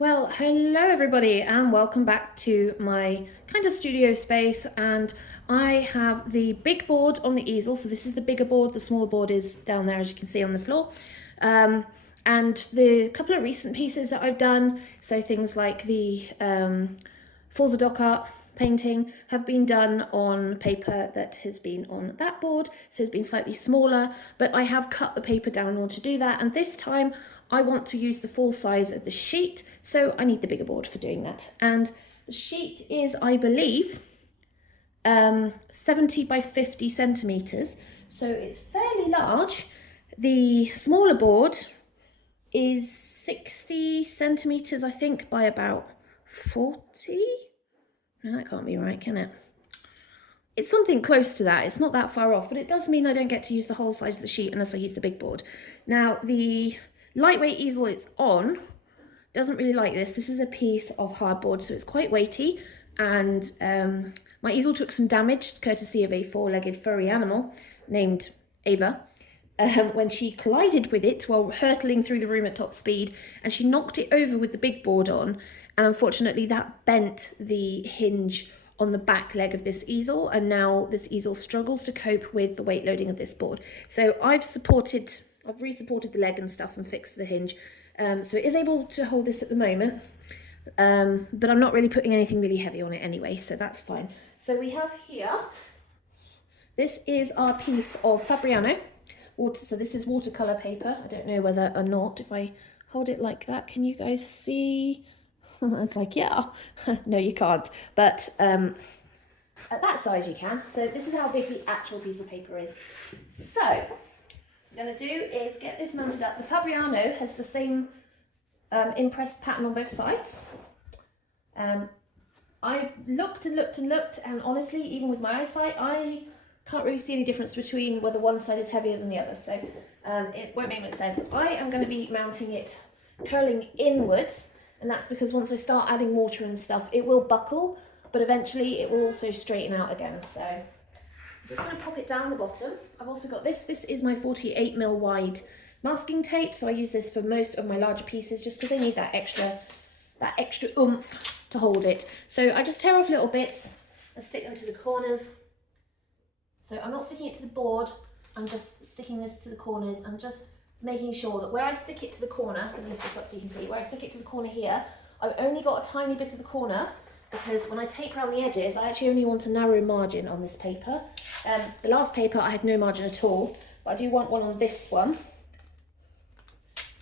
Well, hello everybody and welcome back to my kind of studio space, and I have the big board on the easel. So this is the bigger board, the smaller board is down there as you can see on the floor. And the couple of recent pieces that I've done, so things like the Falls of Dock Art painting have been done on paper that has been on that board, so it's been slightly smaller, but I have cut the paper down in order to do that, and this time I want to use the full size of the sheet, so I need the bigger board for doing that. And the sheet is, I believe, 70 by 50 centimeters, so it's fairly large. The smaller board is 60 centimeters, I think, by about 40. No, that can't be right, can it? It's something close to that. It's not that far off, but it does mean I don't get to use the whole size of the sheet unless I use the big board. Now, the lightweight easel it's on doesn't really like this. This is a piece of hardboard, so it's quite weighty, and my easel took some damage courtesy of a four-legged furry animal named Ava when she collided with it while hurtling through the room at top speed, and she knocked it over with the big board on, and unfortunately that bent the hinge on the back leg of this easel, and now this easel struggles to cope with the weight loading of this board. So I've re-supported the leg and stuff and fixed the hinge, so it is able to hold this at the moment, but I'm not really putting anything really heavy on it anyway, so that's fine. So we have here, this is our piece of Fabriano. So this is watercolour paper. I don't know whether or not, if I hold it like that, can you guys see? It's like, yeah. No, you can't. But at that size you can. So this is how big the actual piece of paper is. So what I'm going to do is get this mounted up. The Fabriano has the same impressed pattern on both sides. I've looked and looked and looked, and honestly, even with my eyesight, I can't really see any difference between whether one side is heavier than the other. So it won't make much sense. I am going to be mounting it curling inwards, and that's because once I start adding water and stuff, it will buckle, but eventually it will also straighten out again. So I'm just going to pop it down the bottom. I've also got this. This is my 48mm wide masking tape, so I use this for most of my larger pieces just because they need that extra oomph to hold it. So I just tear off little bits and stick them to the corners. So I'm not sticking it to the board, I'm just sticking this to the corners and just making sure that where I stick it to the corner, I'm going to lift this up so you can see, where I stick it to the corner here, I've only got a tiny bit of the corner, because when I tape around the edges, I actually only want a narrow margin on this paper. The last paper I had no margin at all, but I do want one on this one,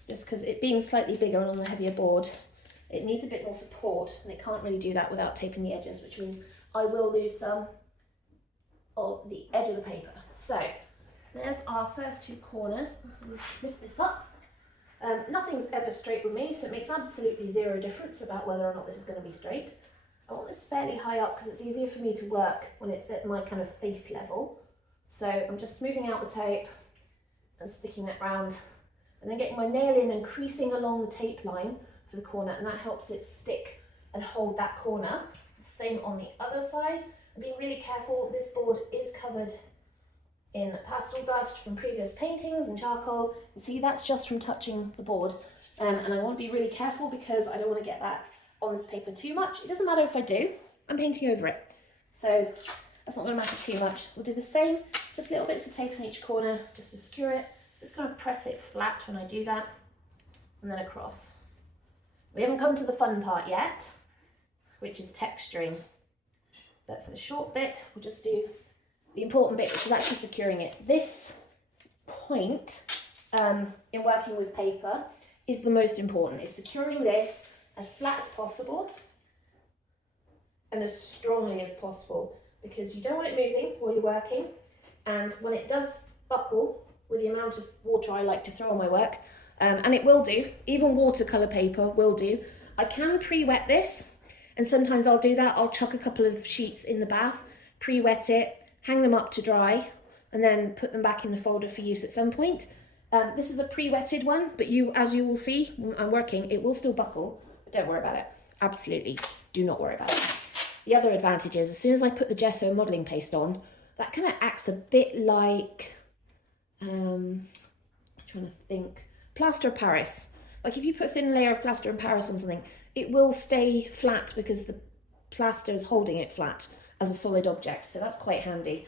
just because it being slightly bigger and on the heavier board, it needs a bit more support, and it can't really do that without taping the edges, which means I will lose some of the edge of the paper. So there's our first two corners. So we'll lift this up. Nothing's ever straight with me, so it makes absolutely zero difference about whether or not this is going to be straight. I want this fairly high up because it's easier for me to work when it's at my kind of face level. So I'm just smoothing out the tape and sticking it round, and then getting my nail in and creasing along the tape line for the corner, and that helps it stick and hold that corner. Same on the other side. I'm being really careful. This board is covered in pastel dust from previous paintings and charcoal. You see, that's just from touching the board. And I want to be really careful because I don't want to get that on this paper too much. It doesn't matter if I do, I'm painting over it. So that's not going to matter too much. We'll do the same, just little bits of tape in each corner just to secure it. Just going to press it flat when I do that, and then across. We haven't come to the fun part yet, which is texturing. But for the short bit, we'll just do the important bit, which is actually securing it. This point in working with paper is the most important. It's securing this as flat as possible and as strongly as possible, because you don't want it moving while you're working. And when it does buckle with the amount of water I like to throw on my work, and it will do, even watercolour paper will do, I can pre-wet this. And sometimes I'll do that. I'll chuck a couple of sheets in the bath, pre-wet it, hang them up to dry, and then put them back in the folder for use at some point. This is a pre-wetted one, but as you will see when I'm working, it will still buckle, but don't worry about it. Absolutely, do not worry about it. The other advantage is, as soon as I put the gesso modelling paste on, that kind of acts a bit like, I'm trying to think, plaster of Paris. Like if you put a thin layer of plaster of Paris on something, it will stay flat because the plaster is holding it flat as a solid object, so that's quite handy.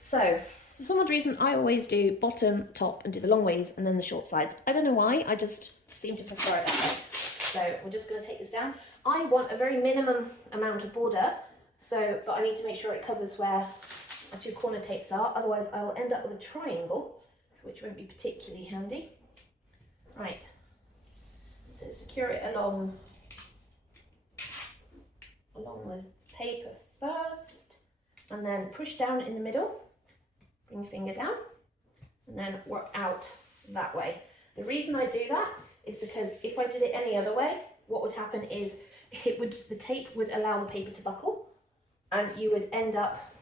So for some odd reason I always do bottom, top, and do the long ways and then the short sides. I don't know why, I just seem to prefer it that way. So we're just going to take this down. I want a very minimum amount of border, but I need to make sure it covers where my 2 corner tapes are, otherwise I will end up with a triangle, which won't be particularly handy. Right, so secure it along the paper first, and then push down in the middle, bring your finger down, and then work out that way. The reason I do that is because if I did it any other way, what would happen is the tape would allow the paper to buckle, and you would end up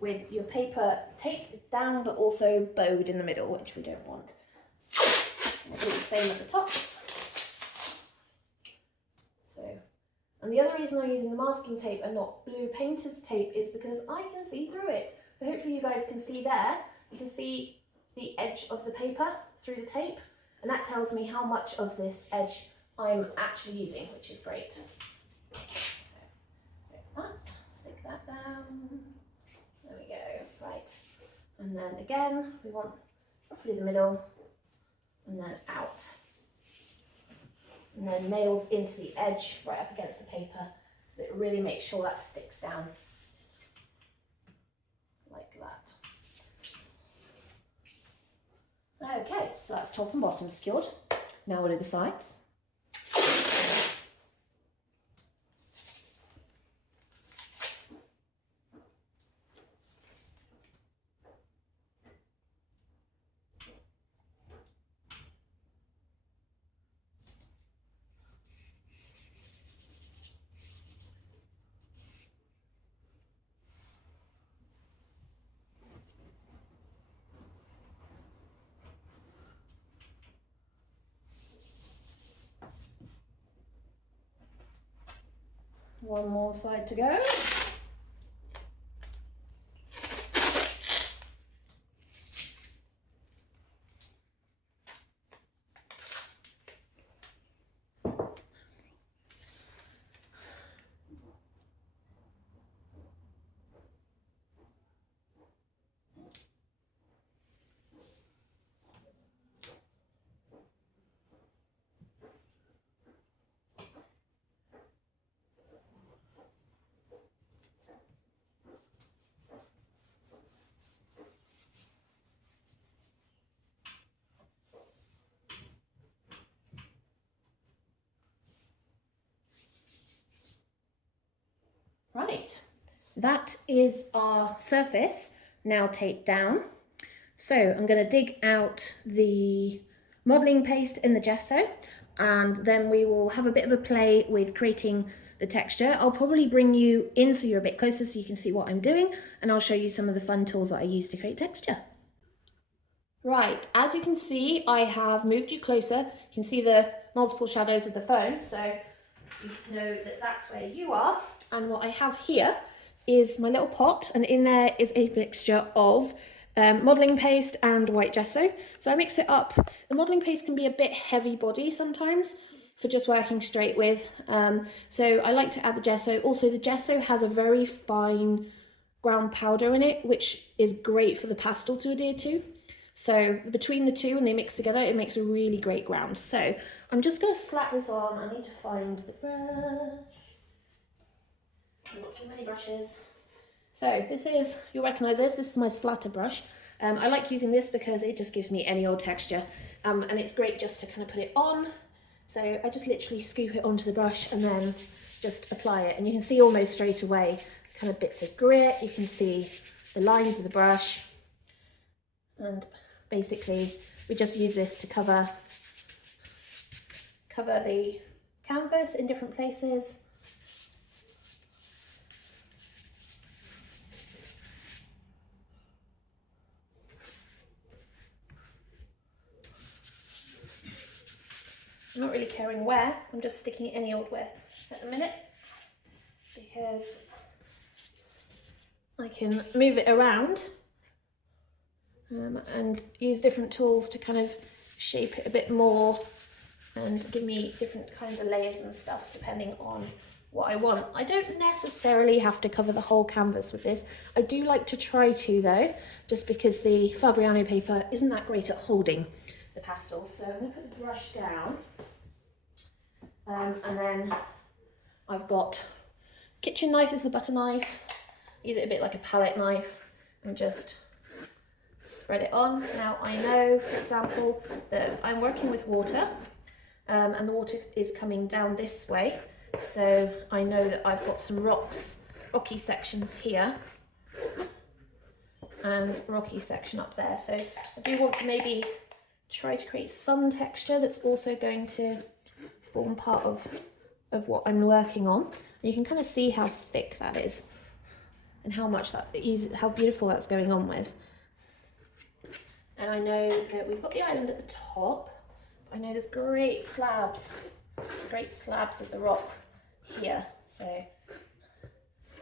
with your paper taped down but also bowed in the middle, which we don't want. We'll do the same at the top. And the other reason I'm using the masking tape and not blue painter's tape is because I can see through it. So hopefully you guys can see there. You can see the edge of the paper through the tape, and that tells me how much of this edge I'm actually using, which is great. So, stick that down. There we go, right. And then again, we want roughly the middle, and then out. And then nails into the edge right up against the paper so that it really makes sure that sticks down like that. Okay, so that's top and bottom secured. Now we'll do the sides. One more side to go. Right, that is our surface now taped down. So I'm going to dig out the modelling paste in the gesso, and then we will have a bit of a play with creating the texture. I'll probably bring you in so you're a bit closer so you can see what I'm doing, and I'll show you some of the fun tools that I use to create texture. Right, as you can see, I have moved you closer. You can see the multiple shadows of the phone, so you know that that's where you are. And what I have here is my little pot, and in there is a mixture of modelling paste and white gesso. So I mix it up. The modelling paste can be a bit heavy body sometimes for just working straight with. So I like to add the gesso. Also, the gesso has a very fine ground powder in it, which is great for the pastel to adhere to. So between the two, when they mix together, it makes a really great ground. So I'm just going to slap this on. I need to find the brush. I've got so many brushes. So this is, you'll recognise this is my splatter brush. I like using this because it just gives me any old texture, and it's great just to kind of put it on. So I just literally scoop it onto the brush and then just apply it, and you can see almost straight away kind of bits of grit. You can see the lines of the brush, and basically we just use this to cover the canvas in different places. I'm not really caring where, I'm just sticking it any old where at the minute, because I can move it around and use different tools to kind of shape it a bit more and give me different kinds of layers and stuff depending on what I want. I don't necessarily have to cover the whole canvas with this. I do like to try to though, just because the Fabriano paper isn't that great at holding the pastels. So I'm going to put the brush down, and then I've got kitchen knife. This is a butter knife. Use it a bit like a palette knife and just spread it on. Now I know, for example, that I'm working with water, and the water is coming down this way. So I know that I've got some rocky sections here and rocky section up there. So I do want to maybe try to create some texture that's also going to form part of what I'm working on. And you can kind of see how thick that is and how much that is, how beautiful that's going on with. And I know that we've got the island at the top. I know there's great slabs of the rock here. So,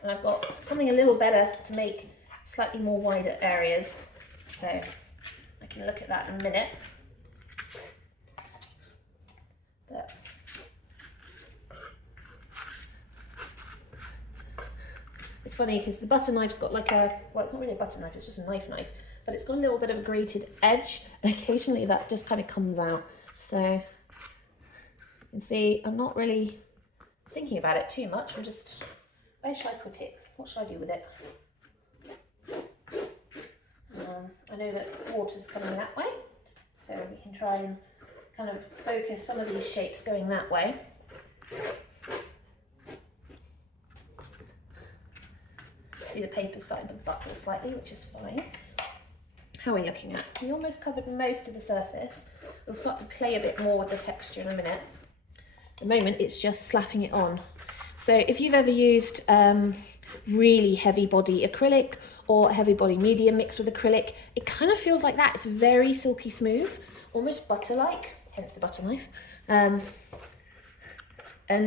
and I've got something a little better to make slightly more wider areas. So I can look at that in a minute. But it's funny because the butter knife's got like a, well, it's not really a butter knife, it's just a knife, but it's got a little bit of a grated edge, and occasionally that just kind of comes out. So you can see I'm not really thinking about it too much. I'm just, where should I put it? What should I do with it? I know that water's coming that way, so we can try and kind of focus some of these shapes going that way. See the paper starting to buckle slightly, which is fine. How are we looking at? We almost covered most of the surface. We'll start to play a bit more with the texture in a minute. At the moment, it's just slapping it on. So if you've ever used really heavy body acrylic or heavy body medium mixed with acrylic, it kind of feels like that. It's very silky smooth, almost butter-like, hence the butter knife. And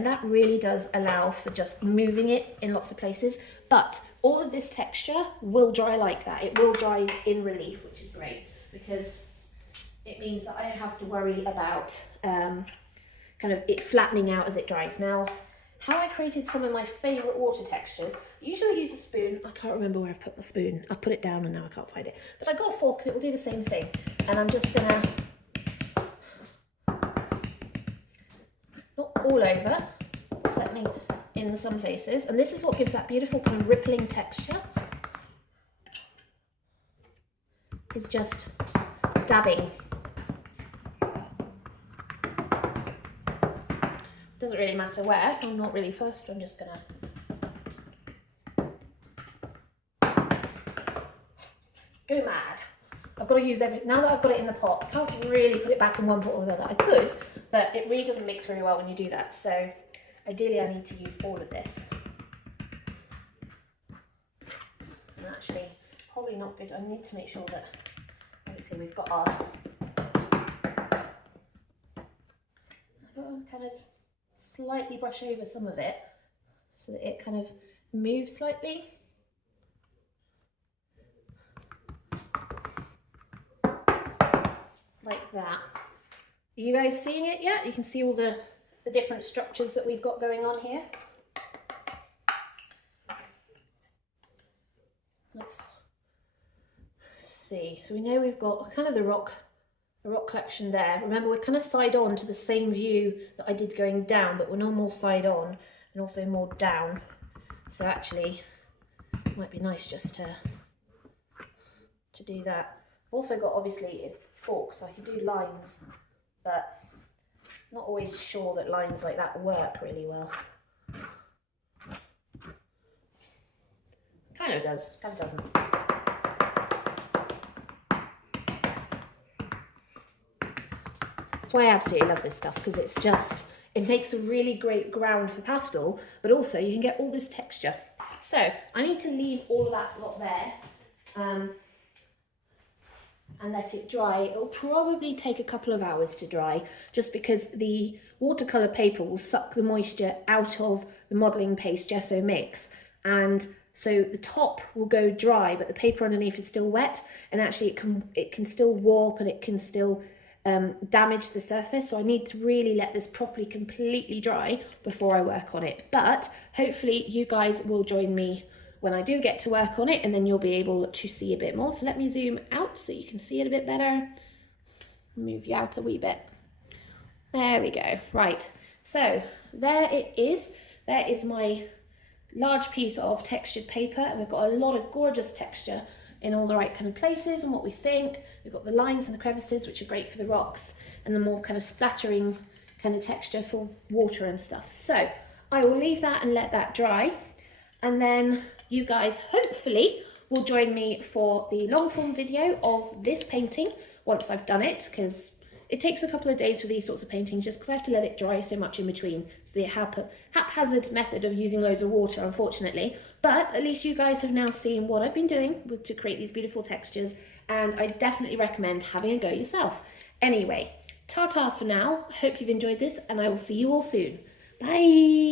that really does allow for just moving it in lots of places. But all of this texture will dry like that. It will dry in relief, which is great because it means that I don't have to worry about kind of it flattening out as it dries. Now, how I created some of my favourite water textures, I usually use a spoon. I can't remember where I've put my spoon. I put it down and now I can't find it. But I've got a fork and it will do the same thing. And I'm just gonna, not all over, certainly in some places. And this is what gives that beautiful kind of rippling texture. It's just dabbing. Doesn't really matter where, I'm not really fussed, I'm just gonna go mad. I've got to use now that I've got it in the pot, I can't really put it back in one pot together. I could, but it really doesn't mix very well when you do that. So ideally I need to use all of this. And actually, probably not good. I need to make sure that, obviously we've got our, I've got to kind of slightly brush over some of it so that it kind of moves slightly. Like that. Are you guys seeing it yet? You can see all the different structures that we've got going on here. Let's see. So we know we've got kind of the rock collection there. Remember, we're kind of side on to the same view that I did going down, but we're no more side on and also more down. So actually, it might be nice just to do that. I've also got obviously forks, so I can do lines, but I'm not always sure that lines like that work really well. Kind of does, kind of doesn't. That's why I absolutely love this stuff, because it's just, it makes a really great ground for pastel, but also you can get all this texture. So I need to leave all of that lot there and let it dry. It'll probably take a couple of hours to dry, just because the watercolour paper will suck the moisture out of the modelling paste gesso mix, and so the top will go dry, but the paper underneath is still wet, and actually it can still warp and it can still damage the surface, so I need to really let this properly completely dry before I work on it. But hopefully you guys will join me when I do get to work on it, and then you'll be able to see a bit more. So let me zoom out so you can see it a bit better. Move you out a wee bit. There we go. Right, so there it is. There is my large piece of textured paper, and we've got a lot of gorgeous texture in all the right kind of places and what we think. We've got the lines and the crevices, which are great for the rocks, and the more kind of splattering kind of texture for water and stuff. So I will leave that and let that dry, and then you guys hopefully will join me for the long form video of this painting once I've done it, because it takes a couple of days for these sorts of paintings just because I have to let it dry so much in between. It's the haphazard method of using loads of water, unfortunately. But at least you guys have now seen what I've been doing to create these beautiful textures, and I definitely recommend having a go yourself. Anyway, ta-ta for now. Hope you've enjoyed this, and I will see you all soon. Bye!